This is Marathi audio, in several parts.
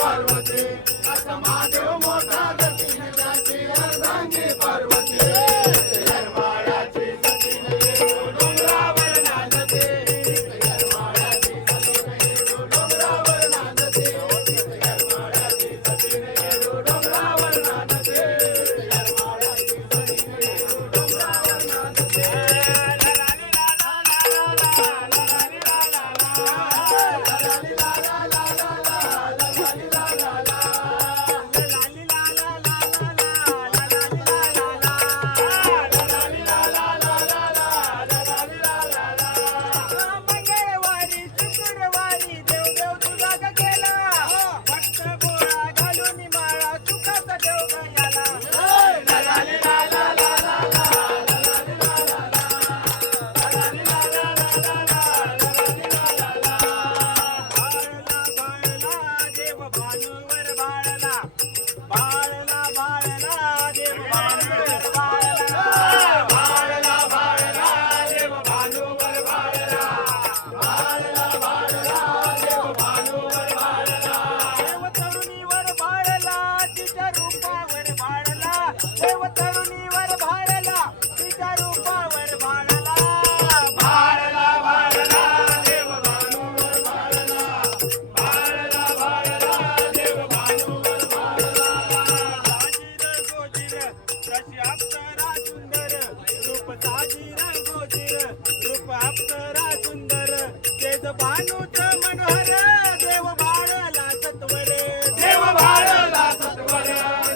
पार्वती असा महादेव मोठा गतीने जाते अर्धांगी पार्वती गरमाळ्याची सतीने येतो डोंगरावर नाचते गरमाळ्याची सतीने येतो डोंगरावर नाचते गरमाळ्याची सतीने येतो डोंगरावर नाचते गरमाळ्याची सतीने येतो डोंगरावर नाचते देव तरुणीवर भाळला तिच्या रूपावर भाळला भाळला भाळला देव भानूवर भाळला भाळला भाळला देव भानूवर भाळला साजीर गोजीर तशी अप्सरा सुंदर रूप साजीर गोजीर रूप अप्सरा सुंदर तेज भानूच मनोहर देव भाळला सत्वर देव भाळला सत्वर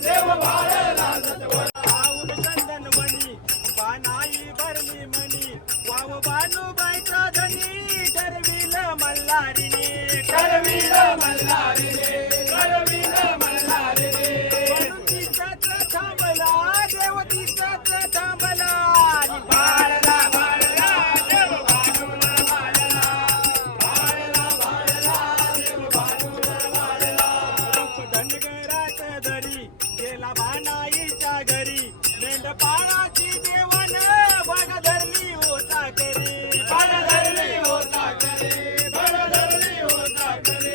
देव भाळला सत्वर आऊन चंदन मणी बानाई भरली मणी वाव बानूबाईचा धनी ठरविल मल्हारीने ठरविल मल्हारीने ठरविल मल्हारीने म्हणून तिचाच थांबला देव तिचाच थांबला भाळला भाळला देव भानूवर भाळला भाळला भाळला देव भानूवर भाळला रूप धनगरात धरी गेला बानाईच्या घरी मेंढपाळाची देवन बघ धरली होता करी बघ धरली होता करी बघ धरली होता करी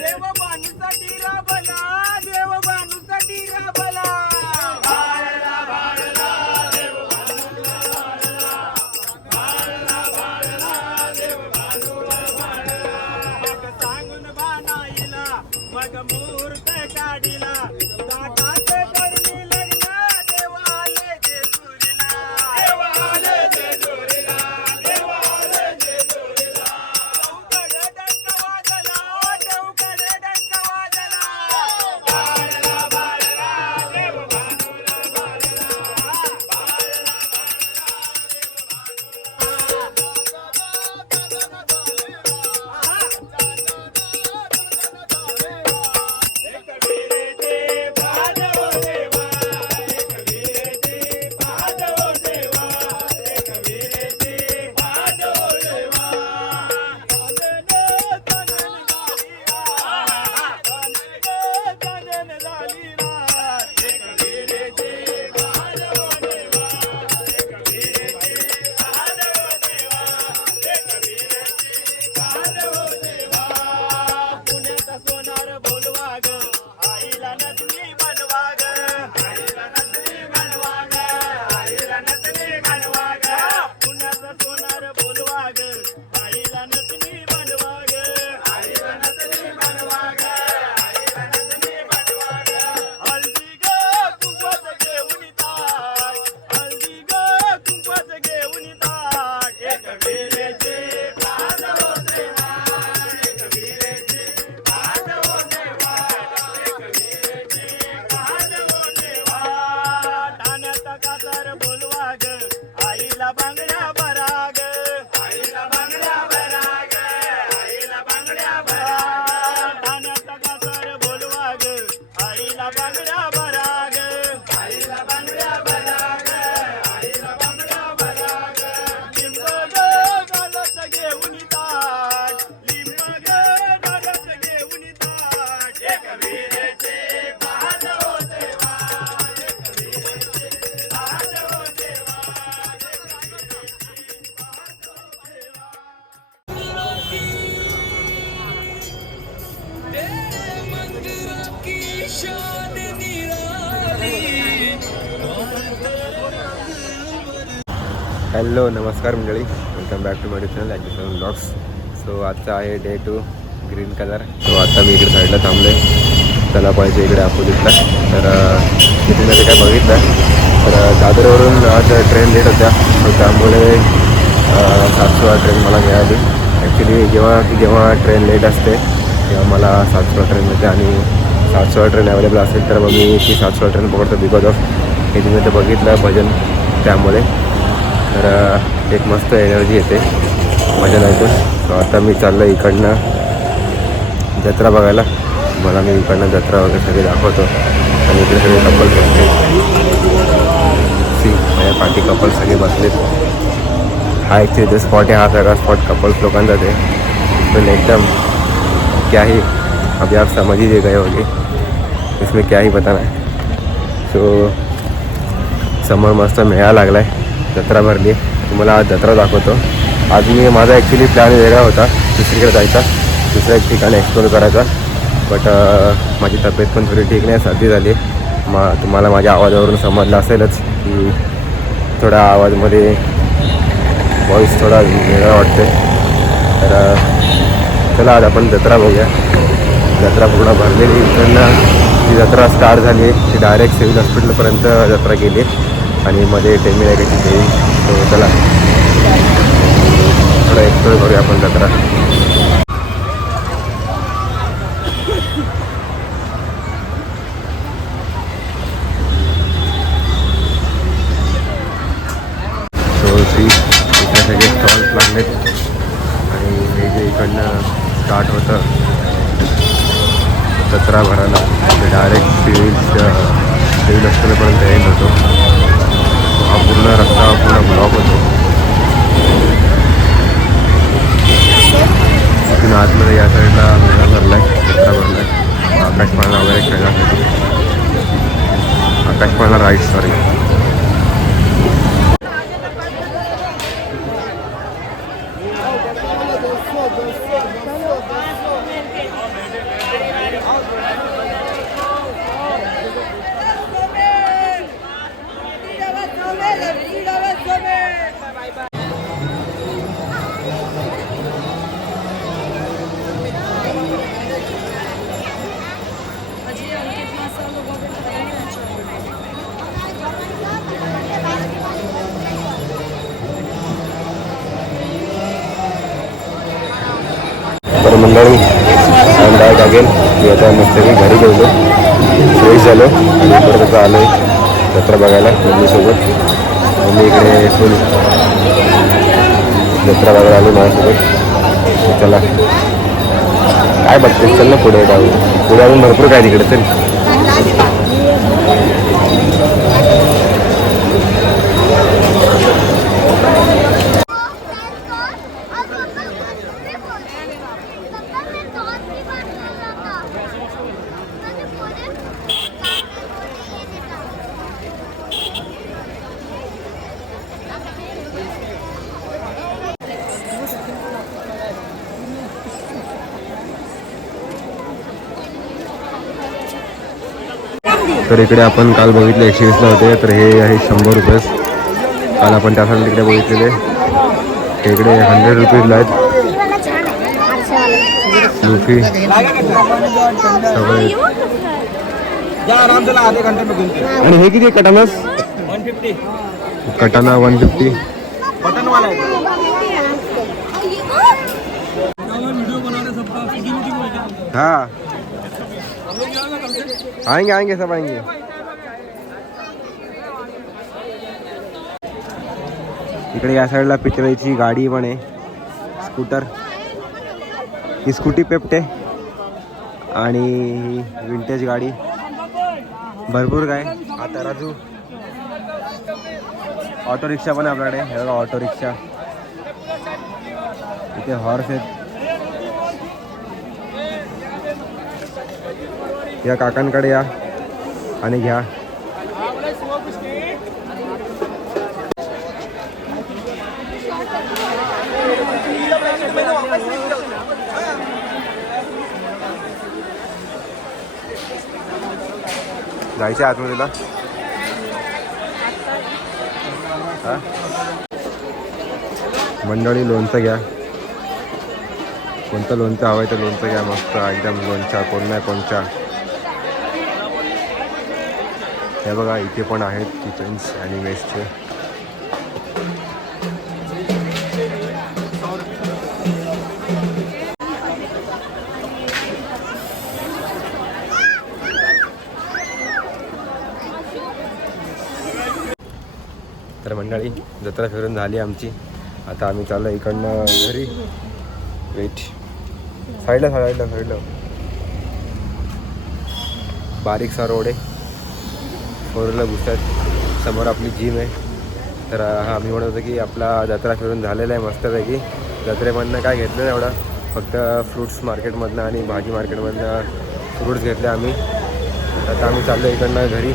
देव बानूसाठी राबला देव बानूसाठी राबला भाळला भाळला देव भानूवर भाळला भाळला भाळला देव भानूवर भाळला मग सांगून बानाईला मग मुहूर्त काढिला ताटात करणी लग्न देव आले जेजुरीला देव आले जेजुरीला देव आले जेजुरीला चौकड डंक वाजला चौकड डंक वाजला भाळला भाळला देव भानूवर भाळला भाळला हॅलो नमस्कार मंडळी, welcome back to my channel agriculture blogs. So आजचा आहे डे 2 ग्रीन कलर. सो आता मी इकडे साईडला थांबले त्याला पाहिजे इकडे अपोजिटला. तर तिथे काय बघितलं तर दादरवरून आज ट्रेन लेट होत्या, तर त्यामुळे 7:16 ट्रेन मला मिळाली. ॲक्च्युली जेव्हा ट्रेन लेट असते तेव्हा मला 7:16 ट्रेन मिळते आणि 7:16 ट्रेन अवेलेबल असेल तर मग मी ती 7:16 ट्रेन पकडतो. बिकॉज ऑफ हे तुम्ही ते बघितलं भजन, त्यामुळे तर एक मस्त एनर्जी येते, मजा येते. सो आता मी चाललो इकडनं जत्रा बघायला. मला मी इकडनं जत्रा वगैरे सगळे दाखवतो. आणि इकडे सगळे कपल्स बसले, माझ्या पाठी कपल्स सगळे बसलेत. हा ॲक्च्युली जो स्पॉट आहे, हा सगळा स्पॉट कपल्स लोकांचा आहे. पण एकदम क्या ही अभी आप समझ ही गए होगे इसमें क्या ही पता नाही. सो समोर मस्त मेळा लागला आहे, जत्रा भरली. तुम्हाला आज जत्रा दाखवतो. आज माझा ॲक्च्युली प्लॅन वेगळा होता, दुसरीकडे जायचा, दुसऱ्या एक ठिकाणी एक्सप्लोर करायचा. बट माझी तब्येत पण थोडी ठीक नाही, सर्दी झाली. तुम्हाला माझ्या आवाजावरून समजलं असेलच की थोडा आवाजमध्ये व्हॉईस थोडा वेगळा वाटते. तर चला आज आपण जत्रा बघूया. जत्रा पूर्ण भरलेली. इकडनं जी जत्रा स्टार्ट झाली आहे ती डायरेक्ट सिव्हिल हॉस्पिटलपर्यंत जत्रा गेली आणि मध्ये टेमी आहे त्याची देवी. सो चला थोडा एक्सप्लोर करूया आपण जत्रा. सो इकडे सगळे स्टॉल्स लागलेत आणि हे जे इकडनं स्टार्ट होतं जत्रा भरायला ते डायरेक्ट सिव्हिल हॉस्पिटलपर्यंत एंड होतो. हा पूर्ण रस्ता पूर्ण ब्लॉक होतो. तिथून आतमध्ये या साईडला मेळा भरला आहे, जत्रा भरला आहे आकाशपाळणा वगैरे खेळण्यासाठी. आकाशपाळणा राईड सॉरी. तर मंडळी आय बॅक अगेन. मी आता मस्तपैकी घरी गेलो, फ्रेश झालो आणि परत आता आलो आहे जत्रा बघायला मम्मीसोबत. मम्मी इकडे फुल जत्रा बघायला आलो माझ्यासोबत. चला काय बघते, चल ना पुढे जाऊ. पुढे अजून भरपूर काय तिकडे, चल. तर इकडे आपण काल बघितले 120ला होते, तर हे आहे 100 रुपये. काल आपण त्यासाठी तिकडे बघितलेले, इकडे 100 रुपीजला आहेत. लुफी सगळे. आणि हे किती कटानास? 150. कटाना 150. बटन वाला है. हाँ आएंगे सब आएंगे. इकडे या साईडला पितळेची गाडी पण आहे, स्कूटर. ही स्कूटी पेप्ट आहे आणि विंटेज गाडी. भरपूर काय. हा तराजू. ऑटो रिक्षा पण आहे आपल्याकडे. हे बघा ऑटो रिक्षा. इथे हॉर्स आहेत. या काकांकडे या आणि घ्या. जायचं आतमध्ये तुला? हा मंडळी लोणचं घ्या. कोणतं लोणचं हवं आहे तर लोणचं घ्या. मस्त एकदम लोणचा कोण नाही कोणचा. हे बघा इथे पण आहेत किचन्स आणि मेसचे. तर मंडळी जत्रा फिरून झाली आमची. आता आम्ही चाललो इकडनं घरी. वेट साईडला बारीकसा रोड आहे. 4 व्हीलर घुसतात. समोर आपली जिम आहे. तर हा आम्ही म्हणत होतो की आपला जत्रा फिरून झालेला आहे मस्तपैकी. जत्रेमधनं काय घेतलं नाही एवढं, फक्त फ्रूट्स मार्केटमधनं आणि भाजी मार्केटमधनं फ्रूट्स घेतले आम्ही. आता आम्ही चाललो इकडनं घरी.